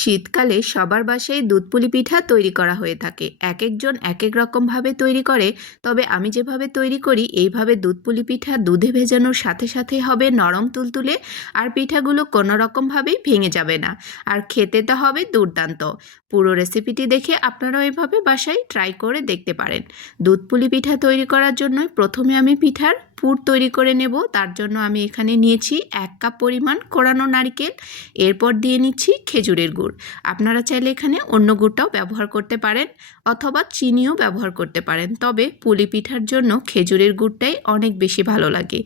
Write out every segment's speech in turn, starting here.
শীতকালে সবার বাসায় দুধ পুলি পিঠা তৈরি করা হয়ে থাকে। এক একজন এক এক রকমভাবে তৈরি করে। তবে আমি যেভাবে তৈরি করি এইভাবে দুধ পুলি পিঠা দুধে ভেজানোর সাথে সাথে হবে নরম তুলতুলে, আর পিঠাগুলো কোনো রকমভাবেই ভেঙে যাবে না, আর খেতে তো হবে দুর্দান্ত। পুরো রেসিপিটি দেখে আপনারাও এভাবে বাসায় ট্রাই করে দেখতে পারেন। দুধ পুলি পিঠা তৈরি করার জন্য প্রথমে আমি পিঠার পুর তৈরি করে নেব। তার জন্য আমি এখানে নিয়েছি 1 কাপ পরিমাণ কোরানো নারকেল, এরপর দিয়ে নিচ্ছি খেজুরের গুড়। আপনারা চাইলে এখানে অন্য গুড়টাও ব্যবহার করতে পারেন অথবা চিনিও ব্যবহার করতে পারেন, তবে পুলি পিঠার জন্য খেজুরের গুড়টাই অনেক বেশি ভালো লাগে।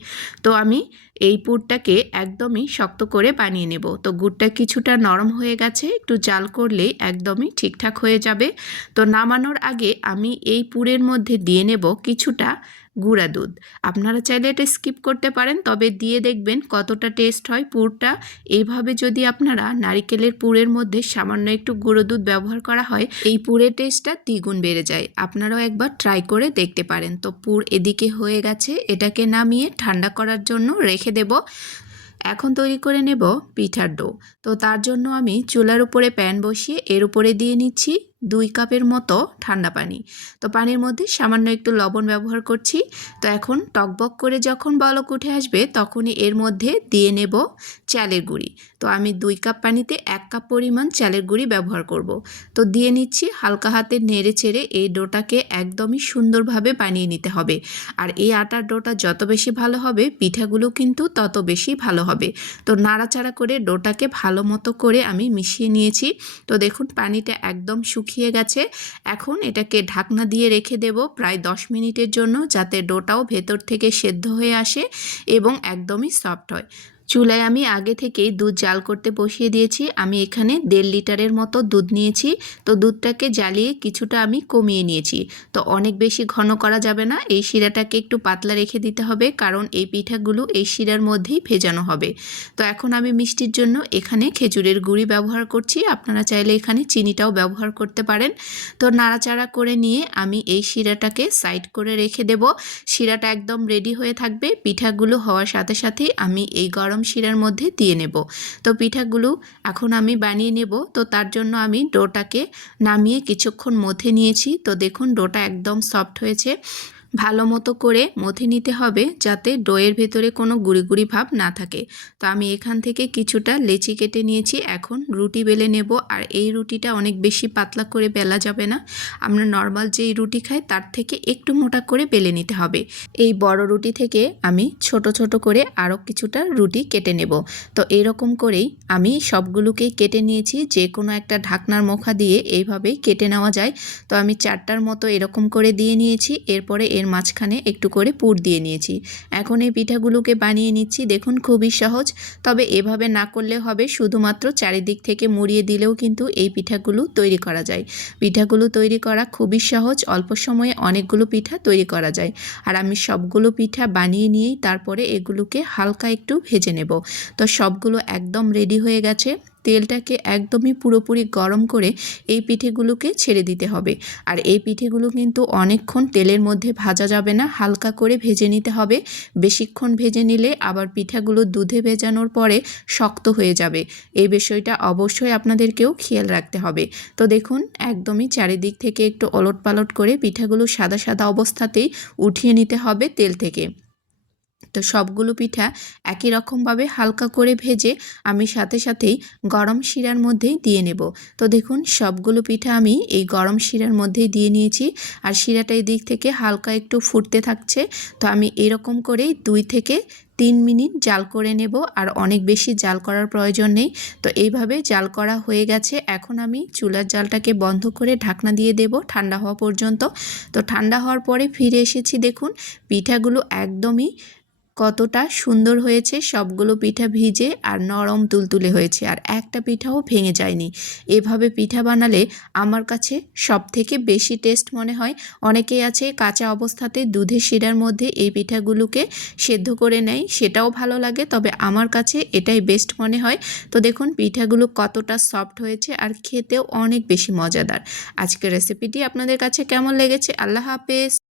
তো আমি এই পুরটাকে একদমই শক্ত করে বানিয়ে নেব। তো গুড়টা কিছুটা নরম হয়ে গেছে, একটু জাল করলেই একদমই ঠিকঠাক হয়ে যাবে। তো নামানোর আগে আমি এই পুরের মধ্যে দিয়ে নেব কিছুটা গুঁড়া দুধ। আপনারা চাইলে এটা স্কিপ করতে পারেন, তবে দিয়ে দেখবেন কতটা টেস্ট হয় পুরটা। এইভাবে যদি আপনারা নারিকেলের পুরের মধ্যে সামান্য একটু গুঁড়ো দুধ ব্যবহার করা হয়, এই পুরের টেস্টটা দ্বিগুণ বেড়ে যায়। আপনারাও একবার ট্রাই করে দেখতে পারেন। তো পুর এদিকে হয়ে গেছে, এটাকে নামিয়ে ঠান্ডা করার জন্য রেখে দেব। এখন তৈরি করে নেব পিঠার ডো। তো তার জন্য আমি চুলার উপরে প্যান বসিয়ে এর উপরে দিয়ে নিচ্ছি 2 কাপের মতো ঠান্ডা পানি। তো পানির মধ্যে সামান্য একটু লবণ ব্যবহার করছি। তো এখন টকবক করে যখন বলক উঠে আসবে তখনই এর মধ্যে দিয়ে নেব চালের গুঁড়ি। তো আমি 2 কাপ পানিতে 1 কাপ পরিমাণ চালের গুঁড়ি ব্যবহার করব। তো দিয়ে নিচ্ছি, হালকা হাতে নেড়ে চেড়ে এই ডোটাকে একদমই সুন্দরভাবে বানিয়ে নিতে হবে। আর এই আটার ডোটা যত বেশি ভালো হবে পিঠাগুলো কিন্তু তত বেশি ভালো হবে। তো নাড়াচাড়া করে ডোটাকে ভালো মতো করে আমি মিশিয়ে নিয়েছি। তো দেখুন পানিটা একদম শুকিয়ে গেছে। এখন এটাকে ঢাকনা দিয়ে রেখে দেব প্রায় 10 মিনিটের জন্য, যাতে ডোটাও ভেতর থেকে সেদ্ধ হয়ে আসে এবং একদমই সফট হয়। চুলায় আমি আগে থেকেই দুধ জাল করতে বসিয়ে দিয়েছি। আমি এখানে 1.5 লিটারের মতো দুধ নিয়েছি। তো দুধটাকে জ্বালিয়ে কিছুটা আমি কমিয়ে নিয়েছি। তো অনেক বেশি ঘন করা যাবে না, এই শিরাটাকে একটু পাতলা রেখে দিতে হবে, কারণ এই পিঠাগুলো এই শিরার মধ্যেই ভেজানো হবে। তো এখন আমি মিষ্টির জন্য এখানে খেজুরের গুঁড়ি ব্যবহার করছি। আপনারা চাইলে এখানে চিনিটাও ব্যবহার করতে পারেন। তো নাড়াচাড়া করে নিয়ে আমি এই শিরাটাকে সাইড করে রেখে দেব। শিরাটা একদম রেডি হয়ে থাকবে। পিঠাগুলো হওয়ার সাথে সাথেই আমি এই গরম শিরার মধ্যে দিয়ে নেব। তো পিঠাগুলো এখন আমি বানিয়ে নেব। তো তার জন্য আমি ডোটাকে নামিয়ে কিছুক্ষণ মথে নিয়েছি। তো দেখুন ডোটা একদম সফট হয়েছে। ভালো মতো করে মথে নিতে হবে যাতে ডোয়ের ভেতরে কোনো গুঁড়ি গুঁড়ি ভাব না থাকে। তো আমি এখান থেকে কিছুটা লেচি কেটে নিয়েছি। এখন রুটি বেলে নেব। আর এই রুটিটা অনেক বেশি পাতলা করে বেলা যাবে না, আমরা নর্মাল যেই রুটি খাই তার থেকে একটু মোটা করে বেলে নিতে হবে। এই বড় রুটি থেকে আমি ছোট ছোট করে আরও কিছুটা রুটি কেটে নেব। তো এরকম করেই আমি সবগুলোকেই কেটে নিয়েছি। যে কোনো একটা ঢাকনার মুখা দিয়ে এইভাবেই কেটে নেওয়া যায়। তো আমি 4টার মতো এরকম করে দিয়ে নিয়েছি। এরপরে এর মাঝখানে একটু করে পুর দিয়ে নিয়েছি। এখন এই পিঠাগুলোকে বানিয়ে নিচ্ছি। দেখুন খুবই সহজ, তবে এভাবে না করলে হবে, শুধুমাত্র চারিদিক থেকে মুড়িয়ে দিলেও কিন্তু এই পিঠাগুলো তৈরি করা যায়। পিঠাগুলো তৈরি করা খুবই সহজ, অল্প সময়ে অনেকগুলো পিঠা তৈরি করা যায়। আর আমি সবগুলো পিঠা বানিয়ে নিয়েই তারপরে এগুলোকে হালকা একটু ভেজে নেব। তো সবগুলো একদম রেডি হয়ে গেছে। তেলটাকে একদমই পুরোপুরি গরম করে এই পিঠেগুলোকে ছেড়ে দিতে হবে। আর এই পিঠেগুলো কিন্তু অনেকক্ষণ তেলের মধ্যে ভাজা যাবে না, হালকা করে ভেজে নিতে হবে। বেশিক্ষণ ভেজে নিলে আবার পিঠাগুলো দুধে ভেজানোর পরে শক্ত হয়ে যাবে। এই বিষয়টা অবশ্যই আপনাদেরকেও খেয়াল রাখতে হবে। তো দেখুন একদমই চারিদিক থেকে একটু ওলটপালট করে পিঠাগুলো সাদা সাদা অবস্থাতেই উঠিয়ে নিতে হবে তেল থেকে। তো সবগুলো পিঠা একই রকমভাবে হালকা করে ভেজে আমি সাথে সাথেই গরম শিরার মধ্যেই দিয়ে নেব। তো দেখুন সবগুলো পিঠা আমি এই গরম শিরার মধ্যেই দিয়ে নিয়েছি। আর শিরাটা এই দিক থেকে হালকা একটু ফুটতে থাকছে। তো আমি এরকম করেই 2 থেকে 3 মিনিট জাল করে নেব, আর অনেক বেশি জাল করার প্রয়োজন নেই। তো এইভাবে জাল করা হয়ে গেছে। এখন আমি চুলার জালটাকে বন্ধ করে ঢাকনা দিয়ে দেব ঠান্ডা হওয়া পর্যন্ত। তো ঠান্ডা হওয়ার পরে ফিরে এসেছি। দেখুন পিঠাগুলো একদমই কতটা সুন্দর হয়েছে, সবগুলো পিঠা ভিজে আর নরম তুলতুলে হয়েছে, আর একটা পিঠাও ভেঙে যায়নি। এভাবে পিঠা বানালে আমার কাছে সবথেকে বেশি টেস্ট মনে হয়। অনেকেই আছে কাঁচা অবস্থাতে দুধের শিরার মধ্যে এই পিঠাগুলোকে সেদ্ধ করে নেয়, সেটাও ভালো লাগে, তবে আমার কাছে এটাই বেস্ট মনে হয়। তো দেখুন পিঠাগুলো কতটা সফট হয়েছে আর খেতেও অনেক বেশি মজাদার। আজকের রেসিপিটি আপনাদের কাছে কেমন লেগেছে? আল্লাহ হাফেজ।